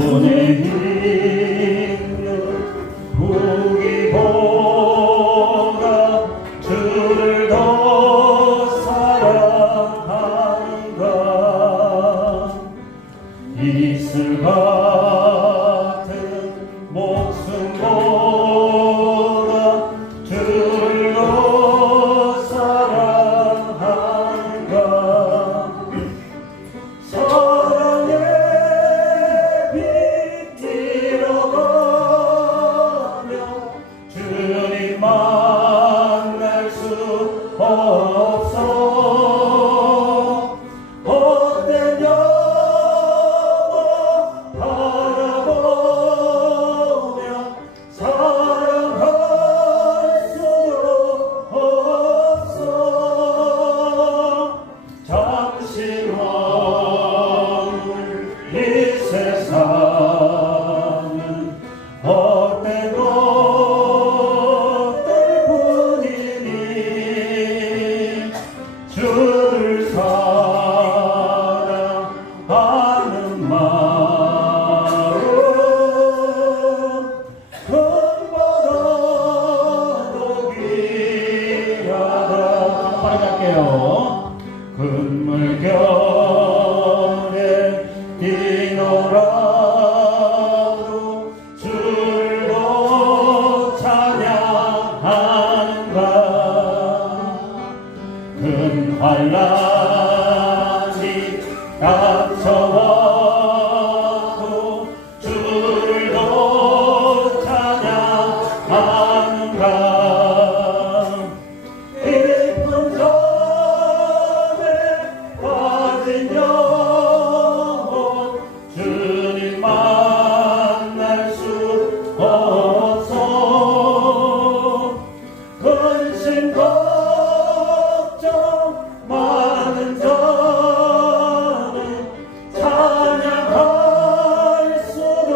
손에 있는 무기보다 주를 더 사랑하는가. 이슬 같은 목숨보다 주를 더 사랑하는가. 사랑의 빛 잃어가며 주님 만날 수 없어. 헛된 영화 바라보며 사랑할 수도 없어. 잠시 머물 이 세상은 헛된 것들 뿐이니 주를 사랑하는 마음 금보다도 귀하다. 빠르게 할게요. 금물결에 뛰놀아도 주를 더 찬양하는가. 큰 환란이 닥쳐와도 주를 더 찬양하는가. 깊은 잠에 빠진 영혼 주님 만날 수 없어. 근심 걱정 많은 자는 찬양할 수도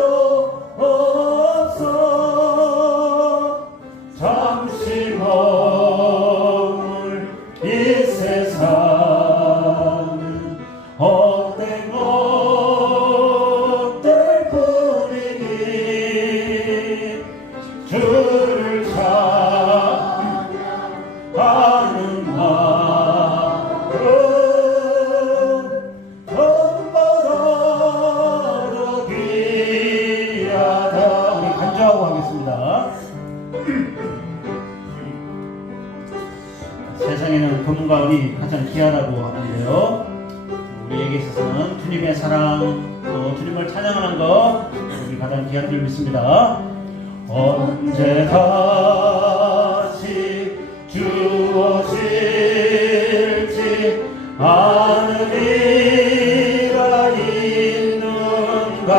없어. 잠시 머물 이 세상은 헛된 것들 뿐이니 주를 사랑하는 마음 금보다도 귀하다. 우리 간주하고 하겠습니다. 세상에는 금과 은이 가장 귀하다고 하는데요, 우리에게 있어서는 주님의 사랑, 또 주님을 찬양하는 것, 우리 가장 귀한 줄 믿습니다. 언제 다시 주어질지 아는 이가 있는가.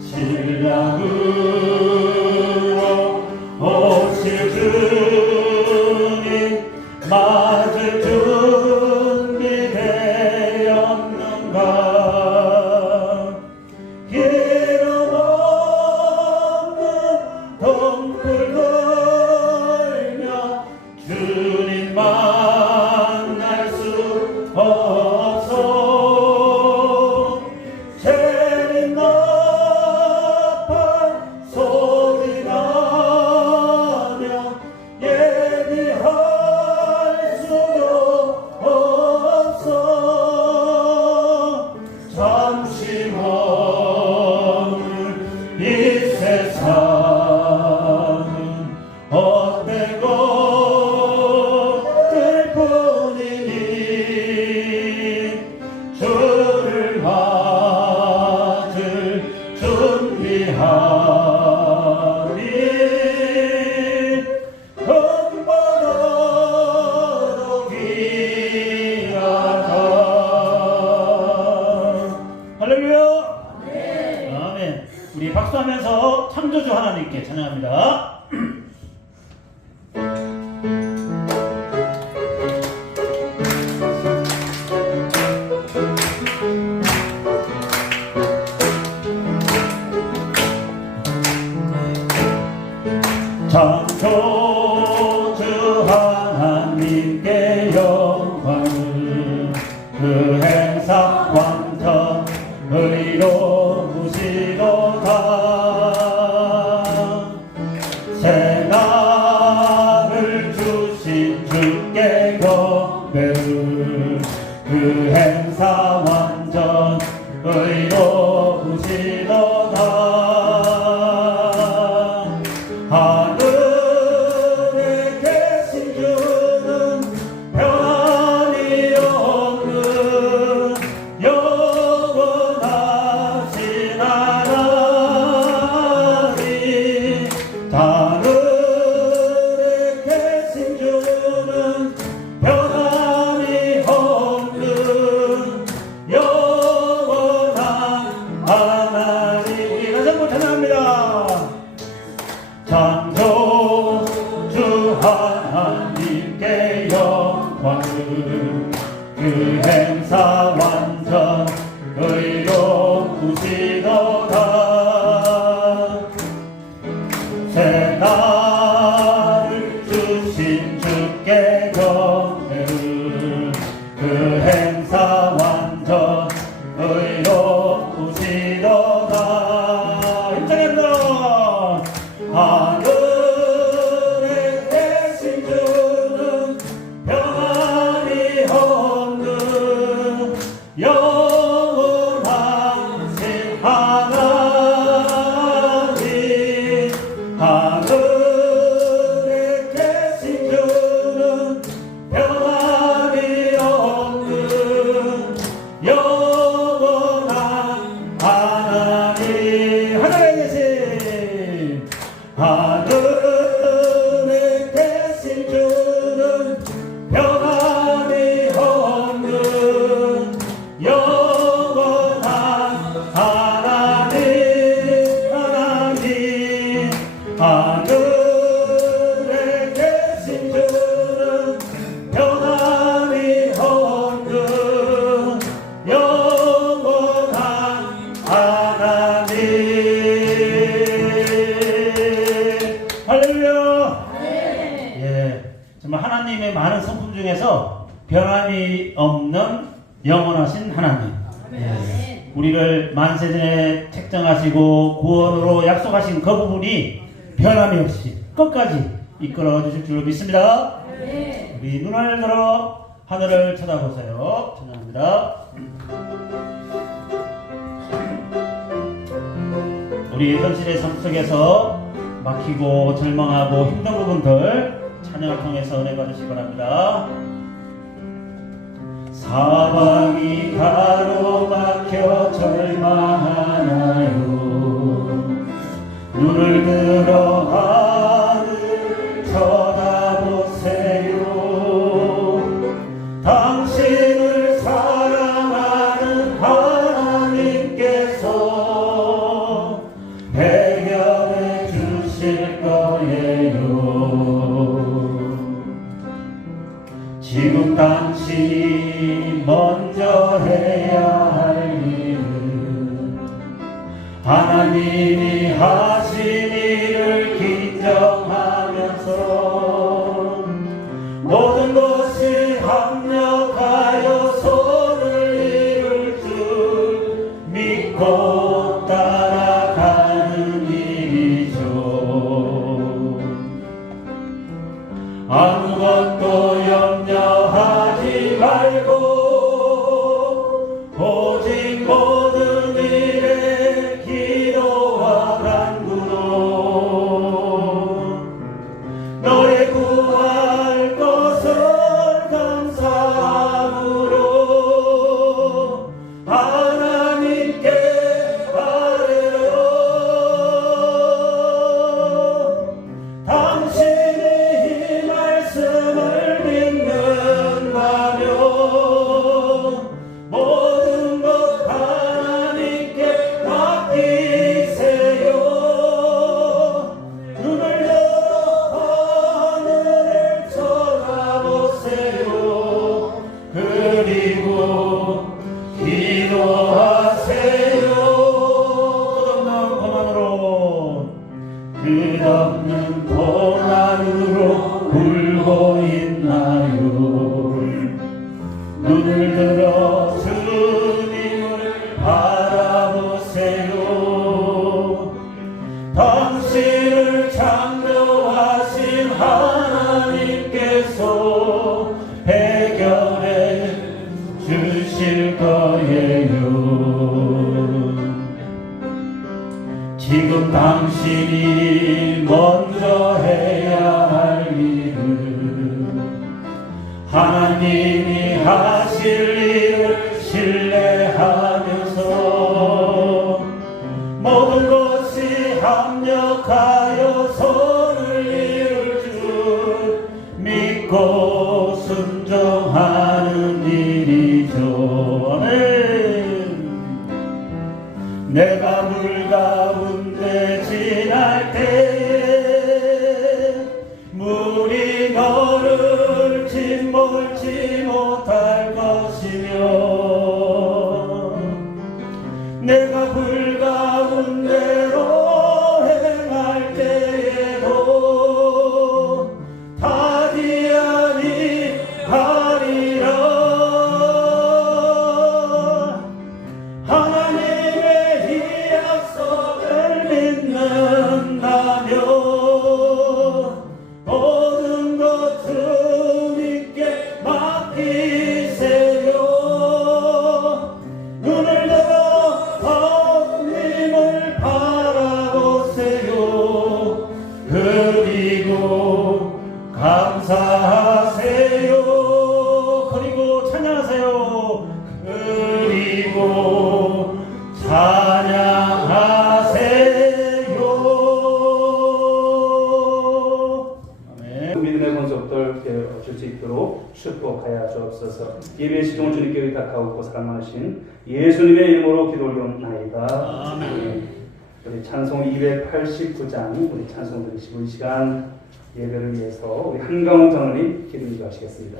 신랑으로 오실 주님 맞을 준비되었는가. 기름 없는 등불 들며 주님 만날 수 없어. 재림 나팔 소리 나며 예비할 수도 없어. 잠시 머물 이 세상은 헛된 것들 뿐이니 주를 맞을 준비하리. 금보다도 귀하다. 할렐루야. 아멘. 우리 박수하면서 창조주 하나님께 찬양합니다. 창조주 하나님께 영광을 그 행사 왕터 완전 의로우시도다. 하늘에 계신 주는 변함이 없는 영원하신 하나님. 하늘에 계신 주는 변함이 없는 영원한 하나님. 다시 한번 찬양합니다. 창조주 하나님께 영광을, 그 행사 완전 의로우시도다. 새날을 주신 주께 경배를, 그 행사 완전 의로우시도다. 힘차게 합니다. 하늘에 계신 주는 변함이 없는 영원하신 하나님. 하늘에 계신 주는 변함이 없는 영원한 하나님. 하늘에 계신, 하늘에 계신 주는 변함이 없는 영원한 하나님. 하나님. 하늘에 계신 주는 변함이 없는 영원한 하나님. 할렐루야. 예, 정말 하나님의 많은 성품 중에서 변함이 없는 영원하신 하나님. 예, 우리를 만세전에 택정하시고 구원으로 약속하신 그 부분이 변함이 없이 끝까지 이끌어 주실 줄 믿습니다. 우리 눈을 들어 하늘을 쳐다보세요. 찬양합니다. 우리 현실의 삶 속에서 막히고 절망하고 힘든 부분들 찬양을 통해서 은혜 받으시기 바랍니다. 사방이 가로막혀 절망하나요? 눈을 들어 하늘 쳐다보세요. 당신을 사랑하는 하나님께서 해결해 주실 거예요. 지금 당신이 먼저 해야 할 일은 하나님이 하신 일을 긴정하면서 모든 것이 합력하여 손을 이룰 줄 믿고 따라가는 일이죠. 아무것도 염려하지 말고 오직 모든 일에 기도와 간구로 너의 구할 것을 감사함으로 하나님께 당신이 먼저 해야 할 일을 하나님이 하실 일을 신뢰하면서 모든 것이 합력하여 선을 이룰 줄 믿고 순종하는 일이죠. 내가 물 가운데 지날 때에 물이 너를 짓몰지 못할 것이며 내가 불 가운데로 행할 때에도 답이 아니하리라. 하나님의 이 약속을 믿는다면 모든 것 주님께 맡기세요. 눈을 들어 주님을 바라보세요. 그리고 감사하세요. 그리고 찬양하세요. 그리고 찬양하세요. 아멘. 믿음의 본속들 줄 수 있도록 축복하여 주옵소서. 예배의 시종을 주님께 의탁하고 사랑하신 예수님의 이름으로 기도 올려옵나이다. 아멘. 우리 찬송 289장 우리 찬송 드리시고 이 시간 예배를 위해서 우리 한강훈 장로님 기도 인도하시겠습니다.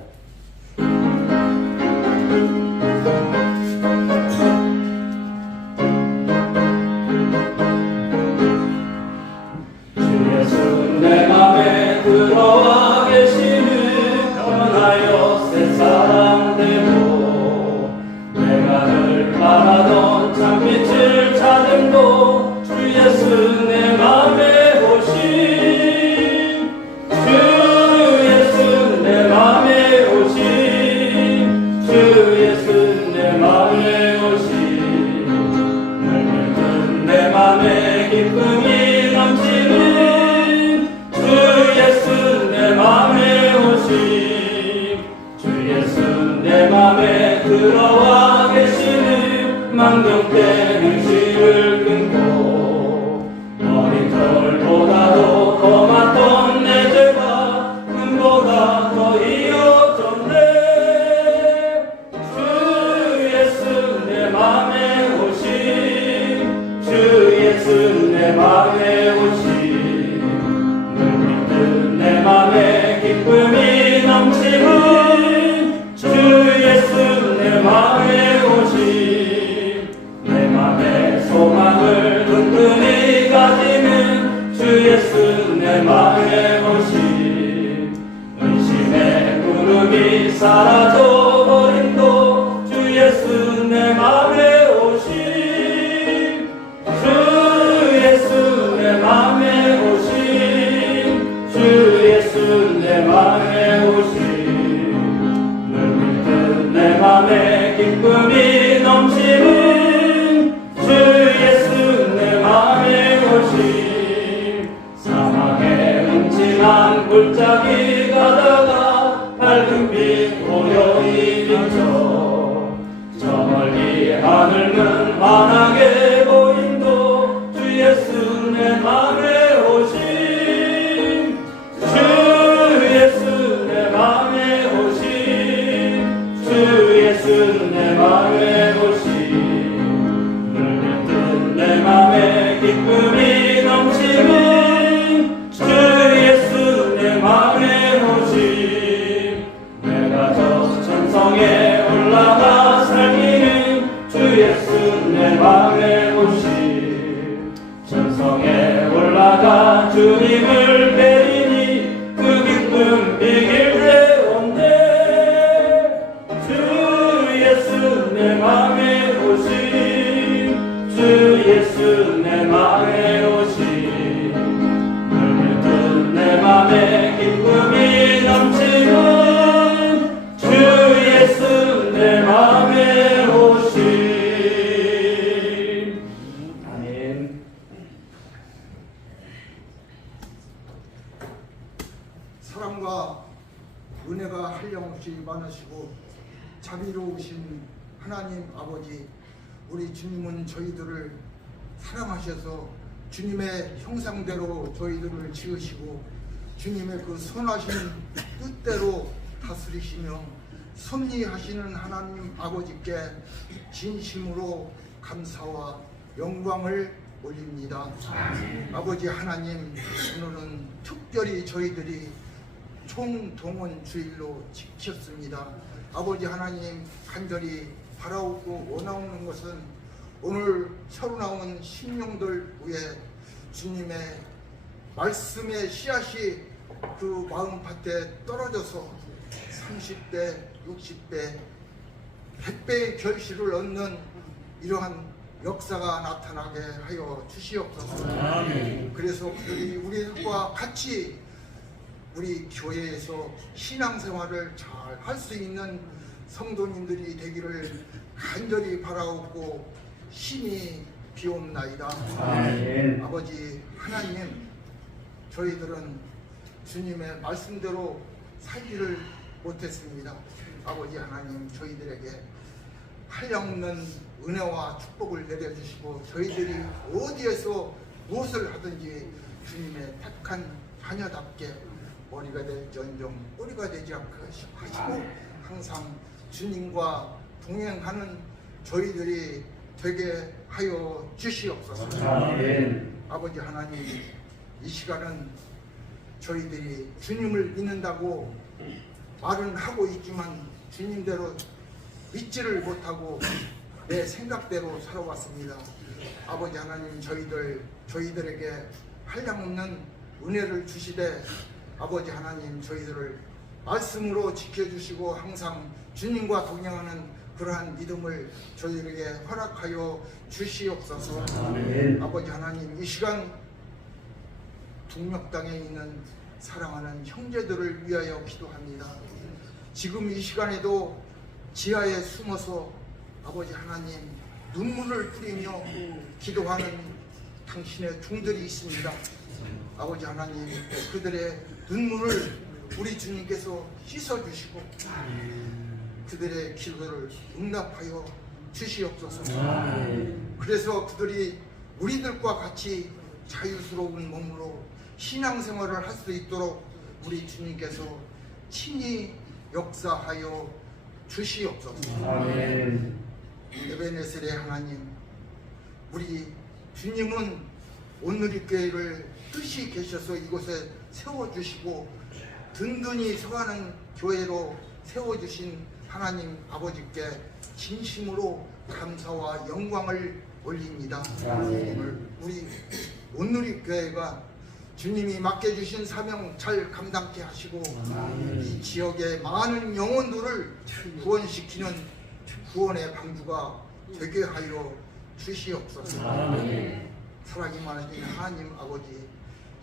주 예수 내 맘에 들어와 계시는 변하여 새 사람 되고 내가 늘 바라던 참빛을 찾음도 주 예수 내 맘에 오신 주 예수 내 맘에 오신 주 예수 내 맘에 오신 물든 내 맘에 기쁨이 넘치는 주 예수 내 맘에 오신 주 예수 내 맘에 들어와 계시는 망령된 의지를 끊고 머리털보다도 더 많던 내 죄가 금보다 더 이어졌네. 주 예수 내 맘에 오신 주 예수 내 맘에 오신 눈빛 내 맘에 기쁨이 넘치는 주 예수 내 맘에 오신 내 맘에 소망을 든든히 가지는 주 예수 내 맘에 오신 의심의 구름이 사라져버린도 주 예수 내 맘에 오신 주 예수 내 맘에 오신 주 예수 내 맘에 오신 눈빛 내 맘에 기쁨이 넘치는 주 예수 내 맘에 오신 사막의 음침한 골짜기 가다가 밝은 빛 고요히 비춰 저 멀리 하늘은 환하게 보인도 주 예수 내 맘에 오신 주 예수 내 맘에 오신 주 예수 내 맘에 오신 물든 내 맘에 기쁨이 넘치는 주 예수 내 맘에 오신 내가 저 천성에 올라가 살기는 주 예수 내 맘에 오신 천성에 올라가 주님을 뵈리니 그 기쁨 이길 때 온대. 주 예수 내 맘에 오신 주 예수 내 맘에 오신 물든 내 맘에 기쁨이 넘치는 주 예수 내 맘에 오신. 아멘. 되신 하나님 아버지, 우리 주님은 저희들을 사랑하셔서 주님의 형상대로 저희들을 지으시고 주님의 그 선하신 뜻대로 다스리시며 섭리하시는 하나님 아버지께 진심으로 감사와 영광을 올립니다. 아버지 하나님, 오늘은 특별히 저희들이 총동원 주일로 지켰습니다. 아버지 하나님, 간절히 바라오고 원하오는 것은 오늘 새로 나온 신령들 위해 주님의 말씀의 씨앗이 그 마음밭에 떨어져서 30배, 60배, 100배의 결실을 얻는 이러한 역사가 나타나게 하여 주시옵소서. 그래서 그들이 우리들과 같이 우리 교회에서 신앙생활을 잘 할 수 있는 성도님들이 되기를 간절히 바라옵고 신이 비옵나이다. 아버지 하나님, 저희들은 주님의 말씀대로 살기를 못했습니다. 아버지 하나님, 저희들에게 한량없는 은혜와 축복을 내려주시고 저희들이 어디에서 무엇을 하든지 주님의 택한 자녀답게 머리가 될지언정 뿌리가 되지 않게 하시고 항상 주님과 동행하는 저희들이 되게 하여 주시옵소서. 아버지 하나님, 이 시간은 저희들이 주님을 믿는다고 말은 하고 있지만 주님대로 믿지를 못하고 내 생각대로 살아왔습니다. 아버지 하나님, 저희들에게 한량없는 은혜를 주시되 아버지 하나님, 저희들을 말씀으로 지켜주시고 항상 주님과 동행하는 그러한 믿음을 저희에게 허락하여 주시옵소서. 아버지 하나님, 이 시간 동력당에 있는 사랑하는 형제들을 위하여 기도합니다. 지금 이 시간에도 지하에 숨어서 아버지 하나님 눈물을 뿌리며 기도하는 당신의 종들이 있습니다. 아버지 하나님, 그들의 눈물을 우리 주님께서 씻어주시고 그들의 기도를 응답하여 주시옵소서. 그래서 그들이 우리들과 같이 자유스러운 몸으로 신앙생활을 할 수 있도록 우리 주님께서 친히 역사하여 주시옵소서. 에베네셀의 하나님, 우리 주님은 온누리 교회를 뜻이 계셔서 이곳에 세워주시고 든든히 서가는 교회로 세워주신 하나님 아버지께 진심으로 감사와 영광을 올립니다. 오늘 우리 온누리 교회가 주님이 맡겨주신 사명 잘 감당케 하시고 이 지역의 많은 영혼들을 구원시키는 구원의 방주가 되게 하여 주시옵소서. 사랑이 많으신 하나님 아버지,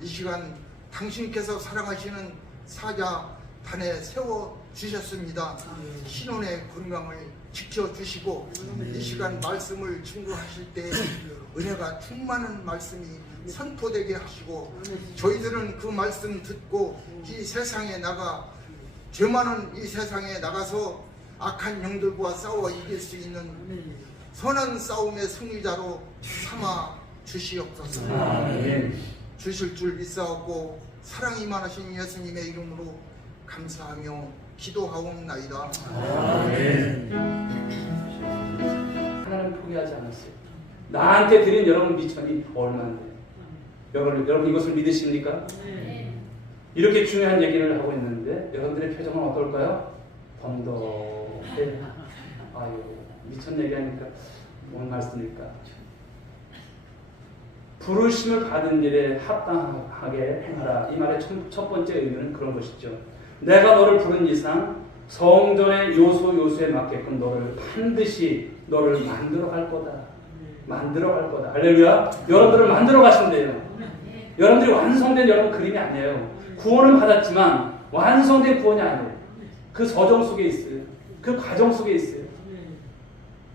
이 시간 당신께서 사랑하시는 사자단에 세워주셨습니다. 신혼의 건강을 지켜주시고 이 시간 말씀을 증거하실 때 은혜가 충만한 말씀이 선포되게 하시고 저희들은 그 말씀 듣고 이 세상에 나가 죄 많은 이 세상에 나가서 악한 영들과 싸워 이길 수 있는 선한 싸움의 승리자로 삼아 주시옵소서. 주실 줄 믿사옵고 사랑이 많으신 예수님의 이름으로 감사하며 기도하옵나이다. 하나님 포기하지 않았어요. 나한테 드린 여러분 미천이 얼마인데 여러분 이것을 믿으십니까? 이렇게 중요한 얘기를 하고 있는데 여러분들의 표정은 어떨까요? 덩덕해. 아유, 미천 얘기하니까 뭔 말씀일까? 부르심을 받은 일에 합당하게 행하라. 이 말의 첫 번째 의미는 그런 것이죠. 내가 너를 부른 이상 성전의 요소에 맞게끔 너를 반드시 너를 만들어 갈 거다. 만들어 갈 거다. 할렐루야. 여러분들을 만들어 가신대요. 여러분들이 완성된 여러분 그림이 아니에요. 구원은 받았지만 완성된 구원이 아니에요. 그 서정 속에 있어요. 그 과정 속에 있어요.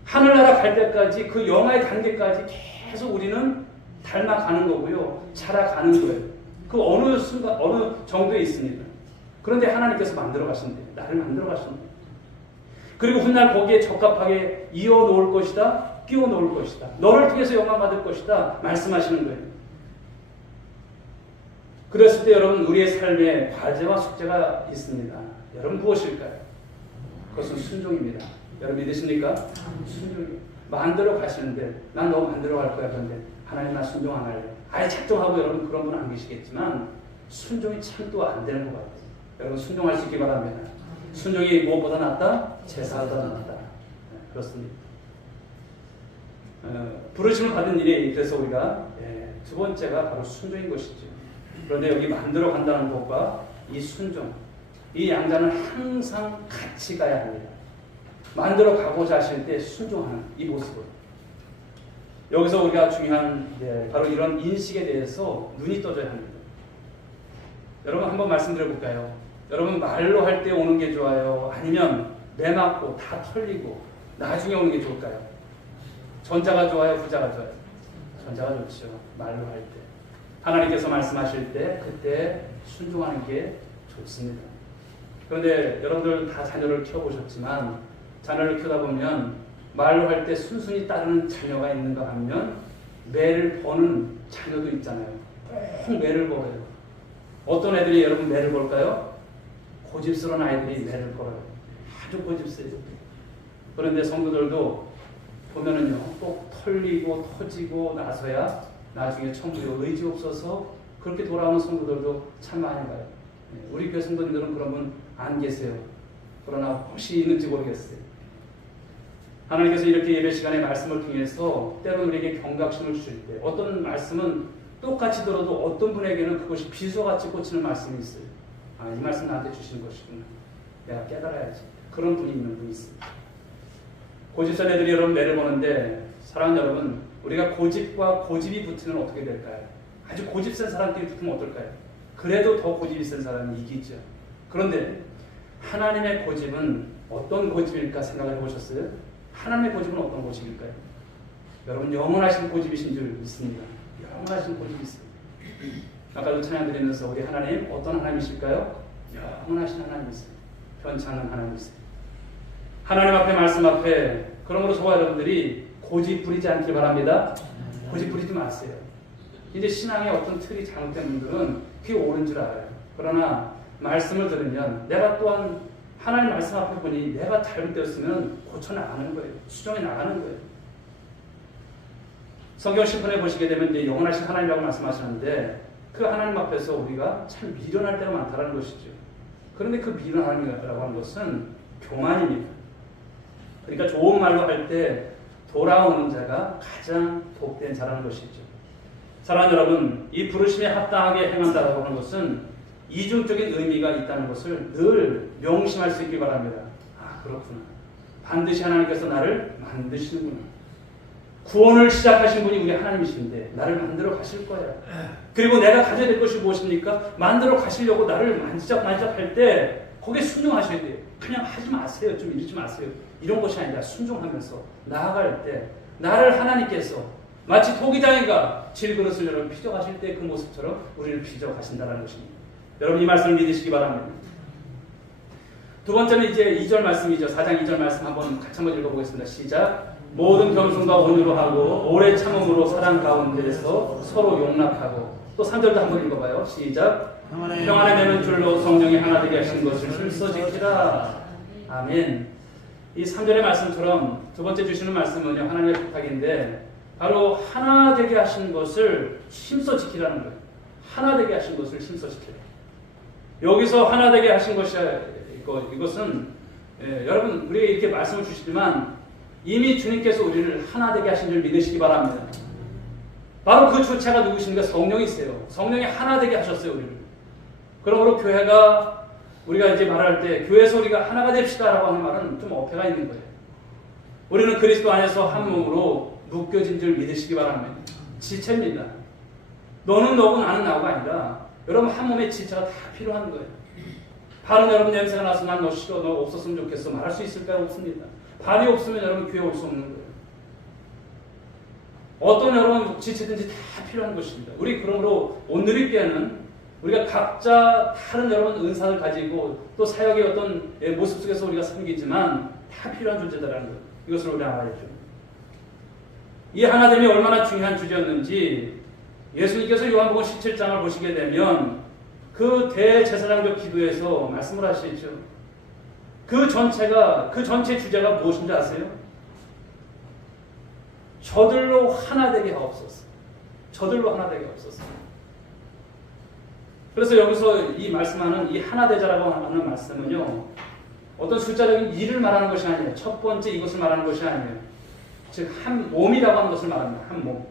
하늘나라 갈 때까지 그 영화의 단계까지 계속 우리는 닮아가는 거고요. 자라가는 거예요. 그 어느 순간, 어느 정도에 있습니다. 그런데 하나님께서 만들어 가신대요. 나를 만들어 가신대요. 그리고 훗날 거기에 적합하게 이어놓을 것이다, 끼워놓을 것이다. 너를 통해서 영광 받을 것이다 말씀하시는 거예요. 그랬을 때 여러분 우리의 삶에 과제와 숙제가 있습니다. 여러분 무엇일까요? 그것은 순종입니다. 여러분 믿으십니까? 순종이에요. 만들어 가시는데 난 너 만들어 갈 거야. 그런데 하나님 나 순종 안 할래. 아예 작정하고 여러분 그런 분 안 계시겠지만 순종이 참 또 안 되는 것 같아요. 여러분 순종할 수 있기 바랍니다. 순종이 무엇보다 낫다? 제사보다 낫다. 네, 그렇습니다. 부르심을 받은 일이 그래서 우리가 두 번째가 바로 순종인 것이죠. 그런데 여기 만들어 간다는 것과 이 순종, 이 양자는 항상 같이 가야 합니다. 만들어 가고자 하실 때 순종하는 이 모습을. 여기서 우리가 중요한 바로 이런 인식에 대해서 눈이 떠져야 합니다. 여러분 한번 말씀드려 볼까요? 여러분 말로 할 때 오는 게 좋아요? 아니면 매 맞고 다 털리고 나중에 오는 게 좋을까요? 전자가 좋아요? 후자가 좋아요? 전자가 좋죠. 말로 할 때. 하나님께서 말씀하실 때 그때 순종하는 게 좋습니다. 그런데 여러분들 다 자녀를 키워보셨지만 자녀를 키우다 보면 말로 할 때 순순히 따르는 자녀가 있는가 하면 매를 버는 자녀도 있잖아요. 꼭 매를 벌어요. 어떤 애들이 여러분 매를 벌까요? 고집스러운 아이들이 매를 벌어요. 아주 고집스러워요. 그런데 성도들도 보면은요, 꼭 털리고 터지고 나서야 나중에 천국에 의지 없어서 그렇게 돌아오는 성도들도 참 많이 봐요. 우리 교회 성도님들은 그런 분 안 계세요. 그러나 혹시 있는지 모르겠어요. 하나님께서 이렇게 예배 시간에 말씀을 통해서 때로는 우리에게 경각심을 주실 때 어떤 말씀은 똑같이 들어도 어떤 분에게는 그것이 비수같이 꽂히는 말씀이 있어요. 아, 이 말씀 나한테 주시는 것이구나. 내가 깨달아야지. 그런 분이 있는 분이 있습니다. 고집선 애들이 여러분 매를 보는데 사랑하는 여러분, 우리가 고집과 고집이 붙으면 어떻게 될까요? 아주 고집 센 사람끼리 붙으면 어떨까요? 그래도 더 고집이 센 사람이 이기죠. 그런데 하나님의 고집은 어떤 고집일까 생각을 해보셨어요? 하나님의 고집은 어떤 고집일까요? 여러분 영원하신 고집이신 줄 믿습니다. 영원하신 고집이 있습니다. 아까도 찬양 드리면서 우리 하나님 어떤 하나님이실까요? 영원하신 하나님이세요. 변치 않는 하나님이세요. 하나님 앞에 말씀 앞에 그러므로 저와 여러분들이 고집 부리지 않길 바랍니다. 고집 부리지 마세요. 이제 신앙의 어떤 틀이 잘못된 분들은 그게 옳은 줄 알아요. 그러나 말씀을 들으면 내가 또한 하나님 말씀 앞에 보니 내가 잘못되었으면 고쳐나가는 거예요. 수정해 나가는 거예요. 성경 10편에 보시게 되면 이제 영원하신 하나님이라고 말씀하시는데 그 하나님 앞에서 우리가 참 미련할 때가 많다는 것이죠. 그런데 그 미련함이라고 하는 것은 교만입니다. 그러니까 좋은 말로 할 때 돌아오는 자가 가장 복된 자라는 것이죠. 사랑하는 여러분, 이 부르심에 합당하게 행한다고 하는 것은 이중적인 의미가 있다는 것을 늘 명심할 수 있기 바랍니다. 아, 그렇구나. 반드시 하나님께서 나를 만드시는구나. 구원을 시작하신 분이 우리 하나님이신데 나를 만들어 가실 거야. 그리고 내가 가져야 될 것이 무엇입니까? 만들어 가시려고 나를 만지작할 때 거기에 순종하셔야 돼요. 그냥 하지 마세요. 좀 이러지 마세요. 이런 것이 아니라 순종하면서 나아갈 때 나를 하나님께서 마치 토기장이가 질그릇을 여러분 빚어가실 때 그 모습처럼 우리를 빚어가신다는 것입니다. 여러분 이 말씀을 믿으시기 바랍니다. 두 번째는 이제 2절 말씀이죠. 4장 2절 말씀 같이 한번 읽어보겠습니다. 시작. 모든 겸손과 온유로 하고 오래 참음으로 사랑 가운데서 서로 용납하고. 또 3절도 한번 읽어봐요. 시작. 평안에 매는 줄로 성령이 하나 되게 하신 것을 힘써 지키라. 아멘. 이 3절의 말씀처럼 두 번째 주시는 말씀은요, 하나님의 부탁인데 바로 하나 되게 하신 것을 힘써 지키라는 거예요. 하나 되게 하신 것을 힘써 지키라. 여기서 하나 되게 하신 것이 이것은 여러분 우리에게 이렇게 말씀을 주시지만 이미 주님께서 우리를 하나 되게 하신 줄 믿으시기 바랍니다. 바로 그 주체가 누구십니까? 성령이세요. 성령이 하나 되게 하셨어요, 우리를. 그러므로 교회가 우리가 이제 말할 때 교회에서 우리가 하나가 됩시다라고 하는 말은 좀 어폐가 있는 거예요. 우리는 그리스도 안에서 한 몸으로 묶여진 줄 믿으시기 바랍니다. 지체입니다. 너는 너고 나는 나고가 아니라 여러분 한 몸의 지체가 다 필요한 거예요. 발은 여러분 냄새가 나서 난 너 싫어, 너 없었으면 좋겠어 말할 수 있을까요? 없습니다. 발이 없으면 여러분 교회 올 수 없는 거예요. 어떤 여러분 지체든지 다 필요한 것입니다. 우리 그러므로 오늘 교회는 우리가 각자 다른 여러분 은사를 가지고 또 사역의 어떤 모습 속에서 우리가 섬기지만 다 필요한 존재다라는 것. 이것을 우리 알아야죠. 이 하나됨이 얼마나 중요한 주제였는지 예수님께서 요한복음 17장을 보시게 되면 그 대제사장적 기도에서 말씀을 하시죠. 그 전체 주제가 무엇인지 아세요? 저들로 하나 되게 하옵소서. 저들로 하나 되게 하옵소서. 그래서 여기서 이 말씀하는 이 하나 되자라고 하는 말씀은요, 어떤 숫자적인 일을 말하는 것이 아니에요. 첫 번째 이것을 말하는 것이 아니에요. 즉 한 몸이라고 하는 것을 말합니다. 한 몸.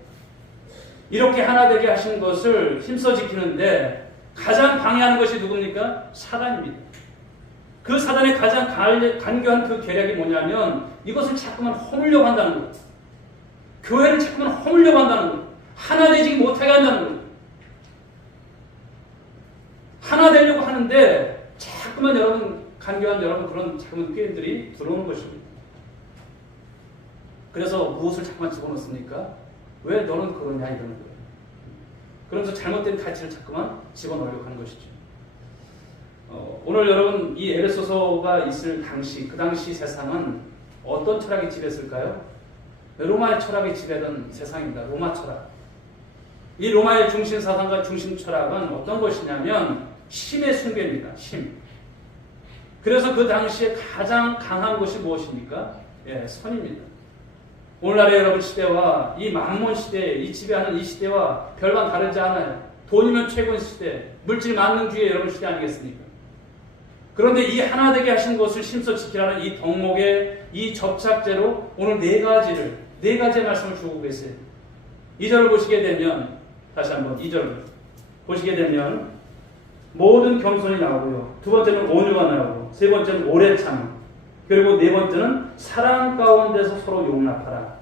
이렇게 하나 되게 하신 것을 힘써 지키는데 가장 방해하는 것이 누굽니까? 사단입니다. 그 사단의 가장 간교한 그 계략이 뭐냐면 이것을 자꾸만 허물려고 한다는 거예요. 교회를 자꾸만 허물려고 한다는 거예요. 하나 되지 못하게 한다는 거예요. 하나 되려고 하는데 자꾸만 여러분 간교한 여러분 그런 자꾸만 교인들이 들어오는 것입니다. 그래서 무엇을 자꾸만 집어넣습니까? 왜 너는 그러냐 이러는 거예요. 그러면서 잘못된 가치를 자꾸만 집어넣으려고 하는 것이죠. 오늘 여러분 이 에베소서가 있을 당시 그 당시 세상은 어떤 철학이 지배했을까요? 로마의 철학이 지배하던 세상입니다. 로마 철학. 이 로마의 중심 사상과 중심 철학은 어떤 것이냐면 신의 숭배입니다. 신. 그래서 그 당시에 가장 강한 것이 무엇입니까? 예, 선입니다. 오늘날의 여러분 시대와 이 만몬 시대, 이 지배하는 이 시대와 별반 다르지 않아요. 돈이면 최고인 시대, 물질 만능주의 여러분 시대 아니겠습니까? 그런데 이 하나 되게 하신 것을 심써 지키라는 이 덕목의 이 접착제로 오늘 네 가지의 말씀을 주고 계세요. 2절을 보시게 되면 다시 한번 2절을 보시게 되면 모든 겸손이 나오고요. 두 번째는 온유가 나오고 세 번째는 오래 참 그리고 네 번째는 사랑 가운데서 서로 용납하라.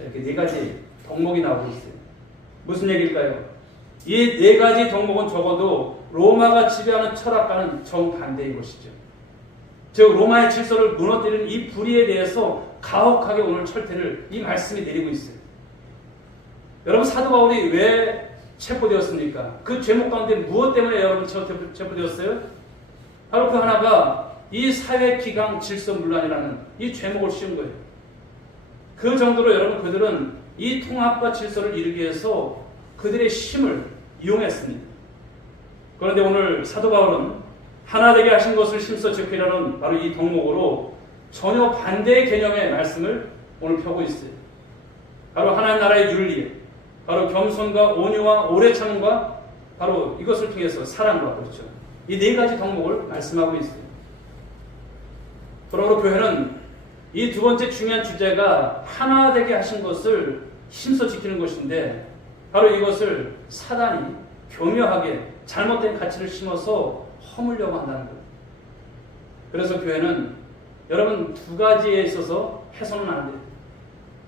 이렇게 네 가지 덕목이 나오고 있어요. 무슨 얘기일까요? 이 네 가지 덕목은 적어도 로마가 지배하는 철학과는 정반대인 것이죠. 즉 로마의 질서를 무너뜨리는 이 불의에 대해서 가혹하게 오늘 철퇴를 이 말씀이 내리고 있어요. 여러분 사도 바울이 왜 체포되었습니까? 그 죄목 가운데 무엇 때문에 여러분 체포되었어요? 바로 그 하나가 이 사회 기강 질서 문란이라는 이 죄목을 씌운 거예요. 그 정도로 여러분 그들은 이 통합과 질서를 이루기 위해서 그들의 힘을 이용했습니다. 그런데 오늘 사도 바울은 하나 되게 하신 것을 심써 지키라는 바로 이 덕목으로 전혀 반대의 개념의 말씀을 오늘 펴고 있어요. 바로 하나님 나라의 윤리, 바로 겸손과 온유와 오래 참음과 바로 이것을 통해서 사랑과 그렇죠. 이 네 가지 덕목을 말씀하고 있어요. 그러므로 교회는 이 두 번째 중요한 주제가 하나 되게 하신 것을 힘써 지키는 것인데 바로 이것을 사단이 교묘하게 잘못된 가치를 심어서 허물려고 한다는 거예요. 그래서 교회는 여러분 두 가지에 있어서 해서는 안 돼요.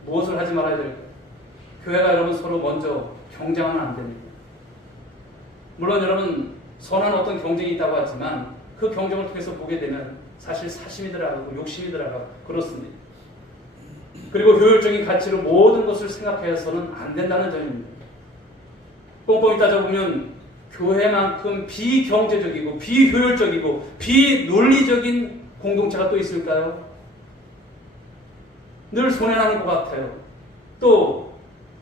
무엇을 하지 말아야 될까요? 교회가 여러분 서로 먼저 경쟁하면 안 됩니다. 물론 여러분 선한 어떤 경쟁이 있다고 하지만 그 경쟁을 통해서 보게 되면 사실 사심이 들어가고 욕심이 들어가고 그렇습니다. 그리고 효율적인 가치로 모든 것을 생각해서는 안 된다는 점입니다. 꼼꼼히 따져보면 교회만큼 비경제적이고 비효율적이고 비논리적인 공동체가 또 있을까요? 늘 손해나는 것 같아요. 또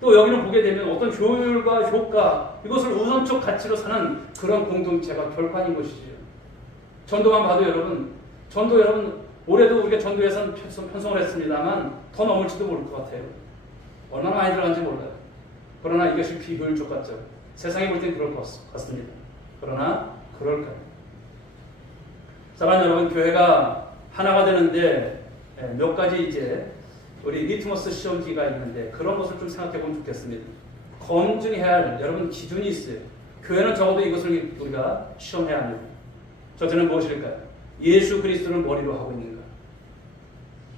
여기를 보게 되면 어떤 효율과 효과 이것을 우선적 가치로 사는 그런 공동체가 결판인 것이죠. 전도만 봐도 여러분 전도 여러분 올해도 우리가 전도 예산 편성을 했습니다만 더 넘을지도 모를 것 같아요. 얼마나 많이 들어간지 몰라요. 그러나 이것이 비효율적 같죠. 세상이 볼 땐 그럴 것 같습니다. 그러나 그럴까요? 사랑하는 여러분, 교회가 하나가 되는데 몇 가지 이제 우리 리트머스 시험지가 있는데 그런 것을 좀 생각해 보면 좋겠습니다. 검증해야 할 여러분 기준이 있어요. 교회는 적어도 이것을 우리가 시험해야 합니다. 첫째는 무엇일까요? 예수 그리스도를 머리로 하고 있는가?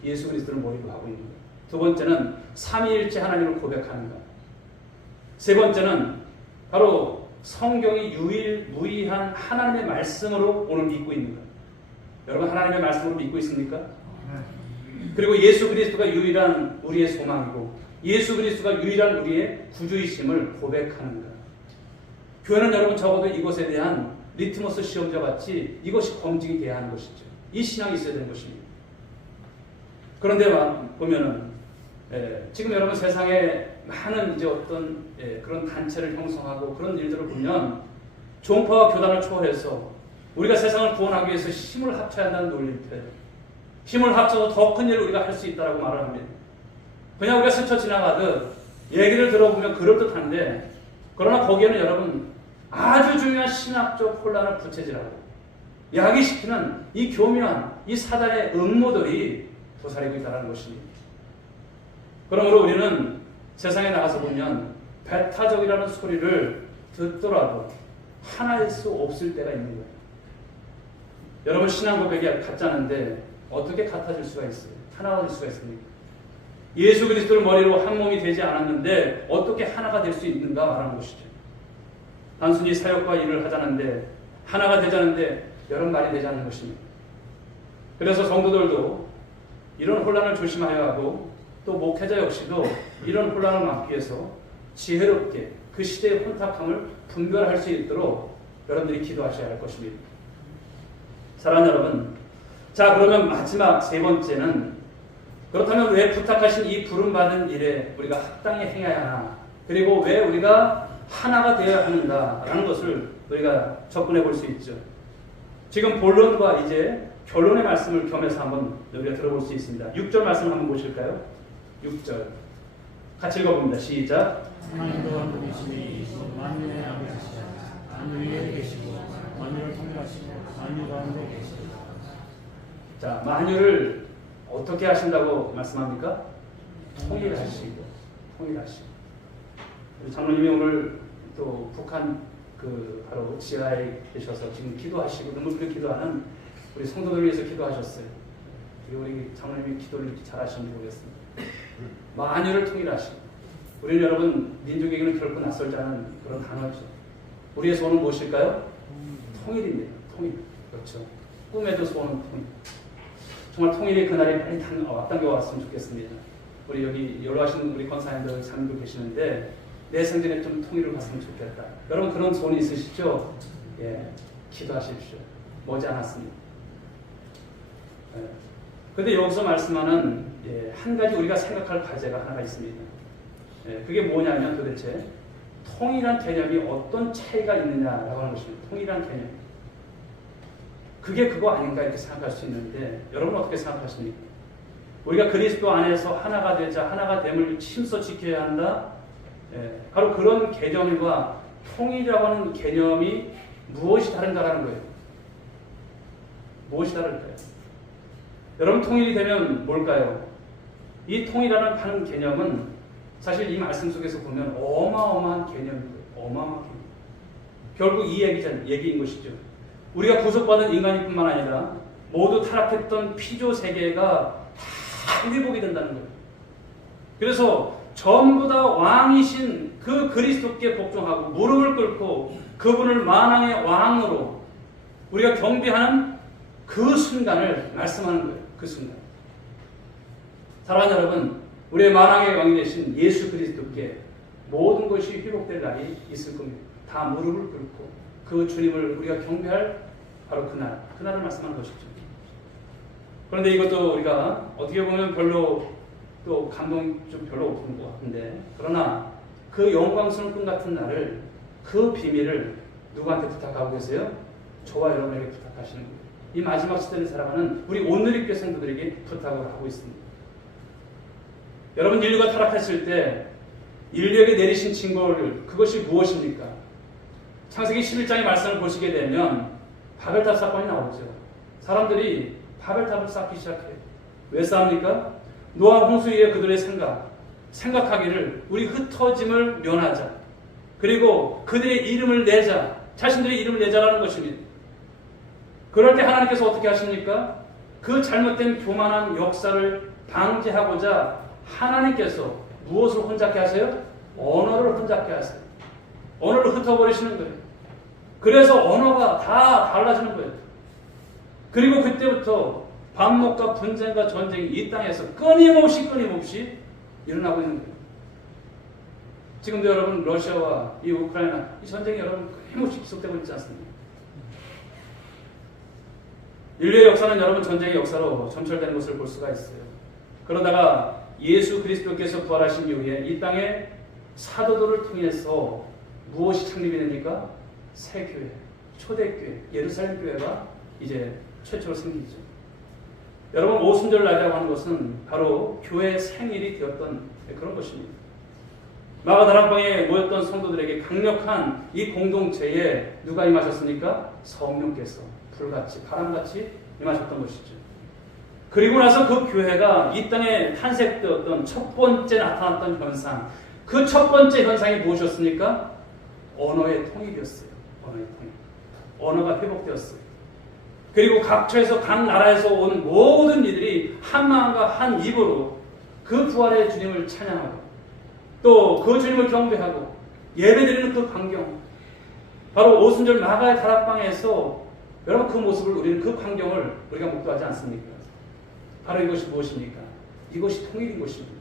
예수 그리스도를 머리로 하고 있는가? 두 번째는 삼위일체 하나님을 고백하는가? 세 번째는 바로 성경이 유일무이한 하나님의 말씀으로 오늘 믿고 있는가? 여러분 하나님의 말씀으로 믿고 있습니까? 그리고 예수 그리스도가 유일한 우리의 소망이고 예수 그리스도가 유일한 우리의 구주이심을 고백하는가? 교회는 여러분 적어도 이것에 대한 리트머스 시험자 같이 이것이 검증이 돼야 하는 것이죠. 이 신앙이 있어야 되는 것입니다. 그런데 보면은 지금 여러분 세상에 많은 이제 어떤 그런 단체를 형성하고 그런 일들을 보면 종파와 교단을 초월해서 우리가 세상을 구원하기 위해서 힘을 합쳐야 한다는 논리인데 힘을 합쳐서 더 큰 일을 우리가 할 수 있다고 말을 합니다. 그냥 우리가 스쳐 지나가듯 얘기를 들어보면 그럴듯한데 그러나 거기에는 여러분 아주 중요한 신학적 혼란을 부채질하고 야기시키는 이 교묘한 이 사단의 음모들이 도사리고 있다는 것입니다. 그러므로 우리는 세상에 나가서 보면 배타적이라는 소리를 듣더라도 하나일 수 없을 때가 있는 거예요. 여러분 신앙 고백이 같잖은데 어떻게 같아질 수가 있어요? 하나가 될 수가 있습니까? 예수 그리스도를 머리로 한 몸이 되지 않았는데 어떻게 하나가 될 수 있는가 말하는 것이죠. 단순히 사역과 일을 하자는데 하나가 되자는데 여러 말이 되지 않는 것입니다. 그래서 성도들도 이런 혼란을 조심하여야 하고 또 목회자 역시도 이런 혼란을 막기 위해서 지혜롭게 그 시대의 혼탁함을 분별할 수 있도록 여러분들이 기도하셔야 할 것입니다. 사랑하는 여러분, 자 그러면 마지막 세 번째는 그렇다면 왜 부탁하신 이 부름받은 일에 우리가 합당히 행해야 하나, 그리고 왜 우리가 하나가 되어야 하는가라는 것을 우리가 접근해 볼 수 있죠. 지금 본론과 이제 결론의 말씀을 겸해서 한번 우리가 들어볼 수 있습니다. 6절 말씀 한번 보실까요? 6절 같이 읽어봅니다. 시작. 하나님도 한 분이시니 만민의 아버지시라. 만민 위에 계시고 만유를 통일하시고 만유 가운데 계시고. 자, 만유를 어떻게 하신다고 말씀합니까? 통일하시고. 우리 장로님이 오늘 또 북한 바로 지하에 계셔서 지금 기도하시고 눈물흘려 기도하는 우리 성도들 위해서 기도하셨어요. 그리고 우리 장로님이 기도를 이렇게 잘하시는지 모르겠습니다. 만유를 통일하시고. 우리는 여러분 민족에게는 결코 낯설지 않은 그런 단어죠. 우리의 소원은 무엇일까요? 통일입니다. 통일. 그렇죠. 꿈에도 소원은 통일. 정말 통일의 그날이 빨리 앞당겨 왔으면 좋겠습니다. 우리 여기 연로하신 우리 권사님들 사님들 계시는데 내 생전에 좀 통일을 봤으면 좋겠다. 여러분 그런 소원이 있으시죠? 예, 기도하십시오. 머지않았습니다. 그런데 여기서 말씀하는 한 가지 우리가 생각할 과제가 하나가 있습니다. 그게 뭐냐면 도대체 통일한 개념이 어떤 차이가 있느냐라고 하는 것입니다. 통일한 개념. 그게 그거 아닌가 이렇게 생각할 수 있는데 여러분은 어떻게 생각하십니까? 우리가 그리스도 안에서 하나가 되자 하나가 됨을 힘써 지켜야 한다. 바로 그런 개념과 통일이라고 하는 개념이 무엇이 다른가라는 거예요. 무엇이 다를까요? 여러분 통일이 되면 뭘까요? 이 통일이라는 하는 개념은 사실 이 말씀 속에서 보면 어마어마한 개념이고요. 어마어마한 개념. 결국 이 얘기인 것이죠. 우리가 구속받은 인간일 뿐만 아니라 모두 타락했던 피조 세계가 다 회복이 된다는 거예요. 그래서 전부 다 왕이신 그 그리스도께 복종하고 무릎을 꿇고 그분을 만왕의 왕으로 우리가 경배하는 그 순간을 말씀하는 거예요. 그 순간. 사랑하는 여러분, 우리의 만왕의 왕이 되신 예수 그리스도께 모든 것이 회복될 날이 있을 겁니다. 다 무릎을 꿇고 그 주님을 우리가 경배할 바로 그날을 말씀하는 것이죠. 그런데 이것도 우리가 어떻게 보면 별로 또 감동 좀 별로 없는 것 같은데, 그러나 그 영광스러운 꿈 같은 날을, 그 비밀을 누구한테 부탁하고 계세요? 저와 여러분에게 부탁하시는 거예요. 이 마지막 시대를 살아가는 우리 오늘의 성도들에게 부탁을 하고 있습니다. 여러분, 인류가 타락했을 때 인류에게 내리신 징벌, 그것이 무엇입니까? 창세기 11장의 말씀을 보시게 되면 바벨탑 사건이 나오죠. 사람들이 바벨탑을 쌓기 시작해요. 왜 쌓습니까? 노아 홍수 이후에 그들의 생각하기를 우리 흩어짐을 면하자. 그리고 그들의 이름을 내자. 자신들의 이름을 내자라는 것입니다. 그럴 때 하나님께서 어떻게 하십니까? 그 잘못된 교만한 역사를 방지하고자 하나님께서 무엇을 혼잡케 하세요? 언어를 혼잡케 하세요. 언어를 흩어버리시는 거예요. 그래서 언어가 다 달라지는 거예요. 그리고 그때부터 반목과 분쟁과 전쟁이 이 땅에서 끊임없이 일어나고 있는 거예요. 지금도 여러분 러시아와 이 우크라이나 이 전쟁이 여러분 끊임없이 지속되고 있지 않습니까? 인류의 역사는 여러분 전쟁의 역사로 점철되는 것을 볼 수가 있어요. 그러다가 예수 그리스도께서 부활하신 이후에 이 땅에 사도들을 통해서 무엇이 창립이 됩니까? 새 교회, 초대교회, 예루살렘 교회가 이제 최초로 생기죠. 여러분, 오순절 날이라고 하는 것은 바로 교회의 생일이 되었던 그런 것입니다. 마가다락방에 모였던 성도들에게 강력한 이 공동체에 누가 임하셨습니까? 성령께서 불같이 바람같이 임하셨던 것이죠. 그리고 나서 그 교회가 이 땅에 탄생되었던 첫 번째 나타났던 현상, 그 첫 번째 현상이 무엇이었습니까? 언어의 통일이었어요. 언어의 통일. 언어가 회복되었어요. 그리고 각처에서 각 나라에서 온 모든 이들이 한 마음과 한 입으로 그 부활의 주님을 찬양하고 또 그 주님을 경배하고 예배드리는 그 광경, 바로 오순절 마가의 다락방에서 여러분 그 모습을 우리는 그 광경을 우리가 목도하지 않습니까? 바로 이것이 무엇입니까? 이것이 통일인 것입니다.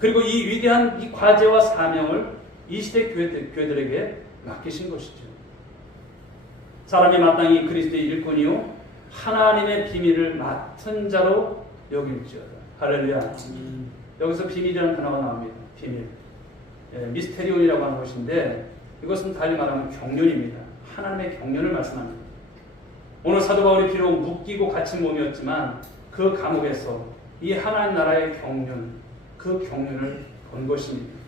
그리고 이 위대한 이 과제와 사명을 이 시대 교회들에게 맡기신 것이죠. 사람이 마땅히 그리스도의 일꾼이요 하나님의 비밀을 맡은 자로 여길지어다. 할렐루야. 여기서 비밀이라는 단어가 나옵니다. 비밀. 미스테리온이라고 하는 것인데 이것은 달리 말하면 경륜입니다. 하나님의 경륜을 말씀합니다. 오늘 사도 바울이 비록 묶이고 갇힌 몸이었지만 그 감옥에서 이 하나님 나라의 경륜, 그 경륜을 본 것입니다.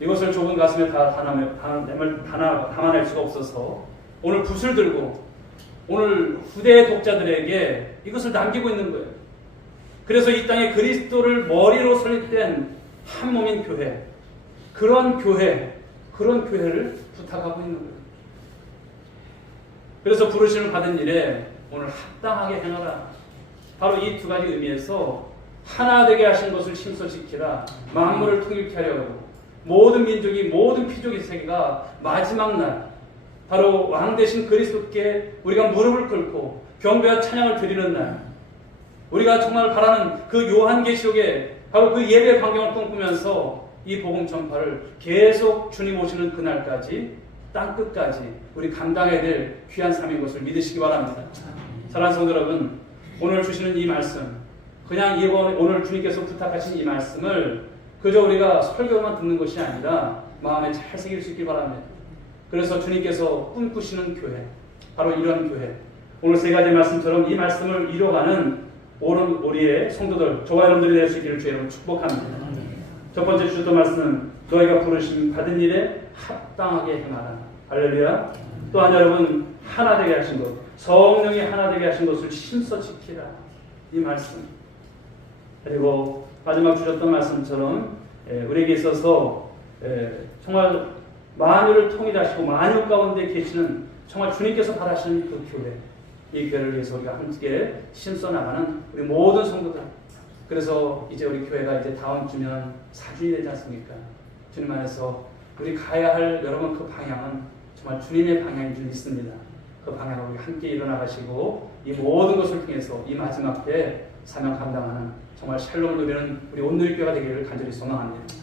이것을 좁은 가슴에 담아낼 수가 없어서 오늘 붓을 들고 오늘 후대의 독자들에게 이것을 남기고 있는 거예요. 그래서 이 땅에 그리스도를 머리로 설립된 한 몸인 교회, 그런 교회를 부탁하고 있는 거예요. 그래서 부르심을 받은 일에 오늘 합당하게 행하라. 바로 이 두 가지 의미에서 하나 되게 하신 것을 심서 지키라. 만물을 통일케 하려 하고 모든 민족이 모든 피족의 세계가 마지막 날 바로 왕 대신 그리스도께 우리가 무릎을 꿇고 경배와 찬양을 드리는 날, 우리가 정말 바라는 그 요한계시록에 바로 그 예배 광경을 꿈꾸면서 이 복음 전파를 계속 주님 오시는 그날까지 땅끝까지 우리 감당해야 될 귀한 삶인 것을 믿으시기 바랍니다. 사랑하는 성도 여러분, 오늘 주시는 이 말씀, 그냥 오늘 주님께서 부탁하신 이 말씀을 그저 우리가 설교만 듣는 것이 아니라 마음에 잘 새길 수 있길 바랍니다. 그래서 주님께서 꿈꾸시는 교회, 바로 이런 교회, 오늘 세 가지 말씀처럼 이 말씀을 이뤄가는 우리의 성도들, 저와 여러분들이 될 수 있기를 주의 이름으로 축복합니다. 첫 번째 주셨던 말씀은 너희가 부르심 받은 일에 합당하게 행하라. 할렐루야. 또한 여러분 하나 되게 하신 것, 성령이 하나 되게 하신 것을 심서 지키라. 이 말씀. 그리고 마지막 주셨던 말씀처럼 우리에게 있어서 정말 만유를 통일하시고 만유 가운데 계시는 정말 주님께서 바라시는 그 교회, 이 교회를 위해서 우리가 함께 심써 나가는 우리 모든 성도들. 그래서 이제 우리 교회가 이제 다음 주면 4주년이 되지 않습니까? 주님 안에서 우리 가야 할 여러분 그 방향은 정말 주님의 방향인 줄 믿습니다. 그 방향으로 우리 함께 일어나가시고 이 모든 것을 통해서 이 마지막 때 사명 감당하는 정말 샬롬을 누리는 우리 온누리교회가 되기를 간절히 소망합니다.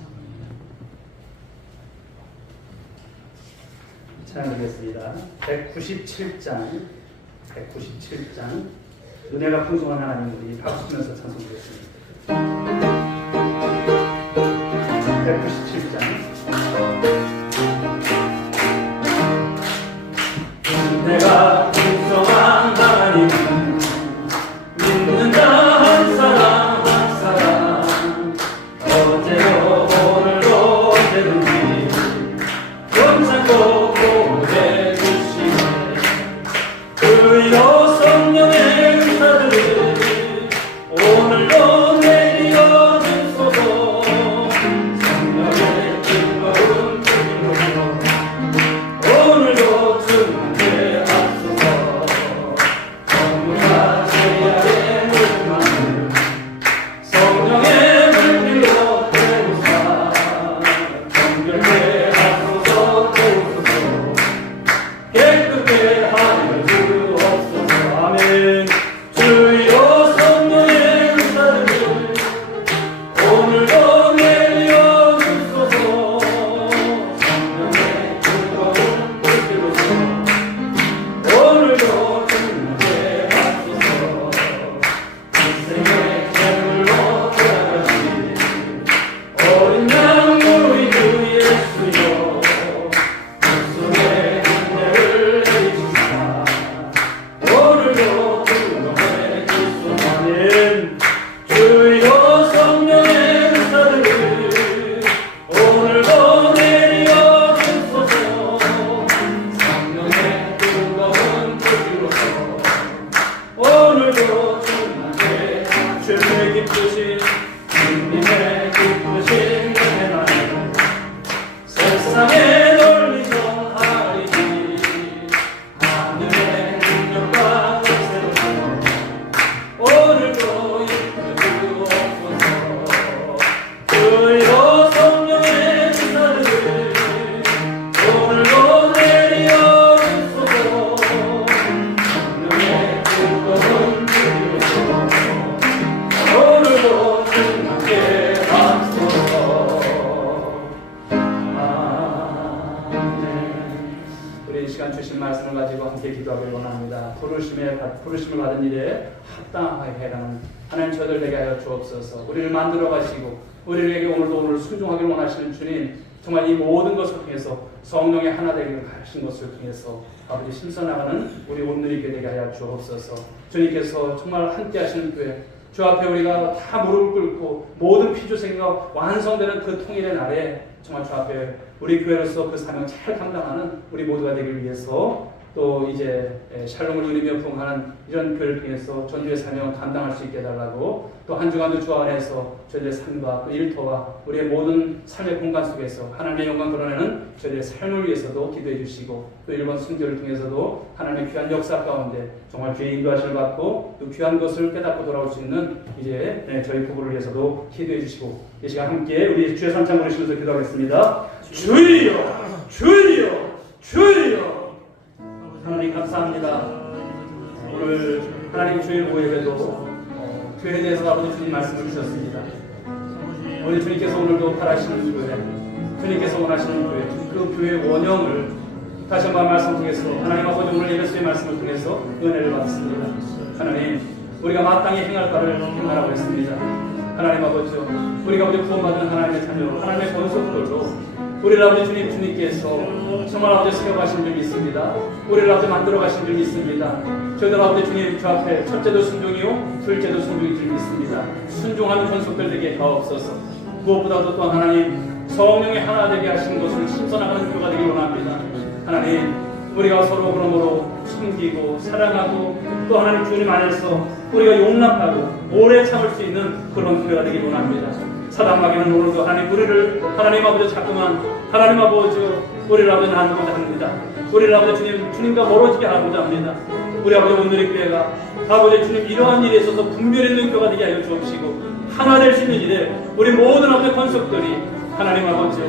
찬양드리겠습니다. 197장 은혜가 풍성한 하나님, 우리 박수 치면서 찬송드리겠습니다. 197장 은혜가 풍성한 하나님, 믿는다 한 사람 한 사람, 어제도 오늘도 언제든지 영상도 보내 주시네. 그여 성령의 은사들을 오늘도 내려 주소서. 성령의 주신 말씀을 가지고 함께 기도하기를 원합니다. 부르심을 받은 일에 합당하게 해가는 하나님 저들 되게 하여 주옵소서. 우리를 만들어 가시고 우리에게 오늘 순종하기를 원하시는 주님, 정말 이 모든 것을 통해서 성령의 하나 되기를 하신 것을 통해서 아버지 심서나가는 우리 온누리교회 되게 하여 주옵소서. 주님께서 정말 함께 하시는 교회, 주 앞에 우리가 다 무릎을 꿇고 모든 피조생과 완성되는 그 통일의 날에 정말 주 앞에 우리 교회로서 그 사명 잘 감당하는 우리 모두가 되기를 위해서, 또 이제 샬롬을 누리며 부흥하는 이런 교회를 통해서 전주의 사명을 감당할 수 있게 해달라고, 또 한 주간도 주 안에서 저희들의 삶과 또 일터와 우리의 모든 삶의 공간 속에서 하나님의 영광 드러내는 저희들의 삶을 위해서도 기도해 주시고, 또 일본 순교를 통해서도 하나님의 귀한 역사 가운데 정말 주의 인도하심을 받고 또 귀한 것을 깨닫고 돌아올 수 있는 이제 저희 부부를 위해서도 기도해 주시고, 이 시간 함께 우리 주의 삼창 부르시면서 기도하겠습니다. 주여 주여 주여. 하나님 감사합니다. 오늘 하나님 주일 오후에도 교회에 대해서 아버지 주님 말씀을 주셨습니다. 우리 주님께서 오늘도 바라시는 교회, 주님께서 원하시는 교회, 그 교회의 원형을 다시 한번 말씀 통해서 하나님 아버지 오늘 예배수의 말씀을 통해서 은혜를 받습니다. 하나님, 우리가 마땅히 행할 바를 행하라고 했습니다. 하나님 아버지, 우리가 아버지 구원받은 하나님의 자녀, 하나님의 권속들로 우리를 아버지 주님께서 정말 아버지 세워가신 줄 믿습니다. 우리를 아버지 만들어 가신 줄 믿습니다. 저희들 아버지 주님 주 앞에 첫째도 순종이요 둘째도 순종인 줄 믿습니다. 순종하는 권속들 되게 하옵소서. 무엇보다도 또 하나님 성령의 하나 되게 하시는 것을 심선하는 교가 되기 원합니다. 하나님, 우리가 서로 그러므로 섬기고 사랑하고 또 하나님 주님 안에서 우리가 용납하고 오래 참을 수 있는 그런 교회가 되기 원합니다. 사단마귀는 오늘도 하나님 우리를 하나님 아버지 자꾸만 하나님 아버지 우리를 아버지 나누고자 합니다. 우리를 아버지 주님과 멀어지게 하고자 합니다. 우리 아버지 오늘의 교회가 아버지 주님 이러한 일에 있어서 분별 있는 교회가 되게 하여 주옵시고, 하나 될 수 있는 일에 우리 모든 아버지 권속들이 하나님 아버지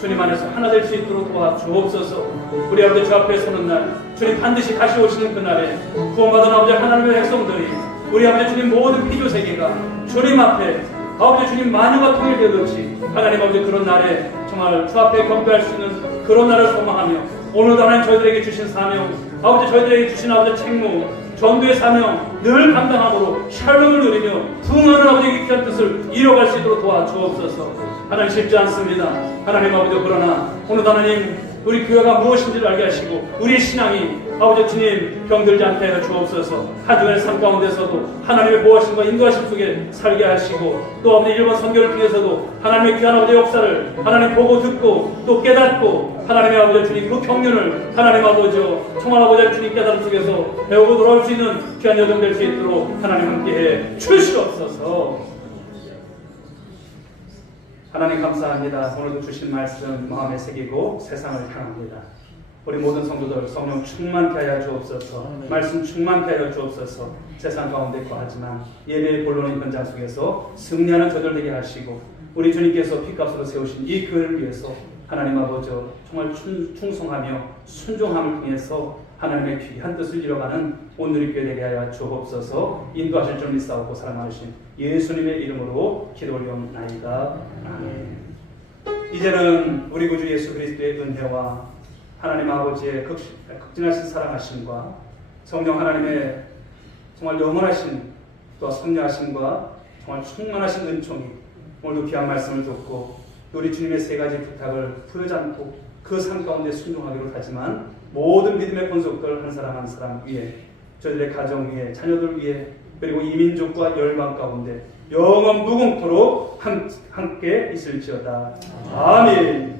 주님 안에서 하나 될 수 있도록 도와주옵소서. 우리 아버지 주 앞에 서는 날 주님 반드시 다시 오시는 그날에 구원받은 아버지 하나님의 백성들이 우리 아버지 주님 모든 피조 세계가 주님 앞에 아버지 주님 만유가 통일되듯이 하나님 아버지 그런 날에 정말 주 앞에 경배할 수 있는 그런 날을 소망하며, 오늘도 하나님 저희들에게 주신 사명, 아버지 저희들에게 주신 아버지 책무, 전도의 사명 늘 감당함으로 샬롬을 누리며 부흥하는 아버지의 귀한 뜻을 이뤄갈 수 있도록 도와주옵소서. 하나님 쉽지 않습니다. 하나님 아버지, 그러나 오늘도 하나님 우리 교회가 무엇인지를 알게 하시고 우리의 신앙이 아버지 주님 병들지 않게 하여 주옵소서. 한 주간의 삶 가운데서도 하나님의 보호하심과 인도하심 속에 살게 하시고, 또 아버지 일본 선교를 통해서도 하나님의 귀한 아버지 역사를 하나님 보고 듣고 또 깨닫고 하나님의 아버지 주님 그 경륜을 하나님 아버지 정말 아버지 주님 깨달음 속에서 배우고 돌아올 수 있는 귀한 여정 될 수 있도록 하나님 함께해 주시옵소서. 하나님 감사합니다. 오늘도 주신 말씀 마음에 새기고 세상을 향합니다. 우리 모든 성도들 성령 충만케 하여 주옵소서. 말씀 충만케 하여 주옵소서. 세상 가운데 거하지만 예배의 본론인 현장 속에서 승리하는 저들 되게 하시고, 우리 주님께서 피값으로 세우신 이 교회를 위해서 하나님 아버지 정말 충성하며 순종함을 통해서 하나님의 귀한 뜻을 이뤄가는 오늘의 교회 되게 하여 주옵소서. 인도하실 줄 믿사오고 사랑하신 예수님의 이름으로 기도 올리옵나이다. 아멘. 이제는 우리 구주 예수 그리스도의 은혜와 하나님 아버지의 극진하신 사랑하심과 성령 하나님의 정말 영원하신 또 선녀하심과 정말 충만하신 은총이 오늘도 귀한 말씀을 듣고 우리 주님의 세 가지 부탁을 풀지 않고 그 삶 가운데 순종하기로 하지만 모든 믿음의 권속들 한 사람 한 사람 위에, 저희들의 가정 위에, 자녀들 위에, 그리고 이민족과 열방 가운데 영원 무궁토록 함께 있을지어다. 아멘.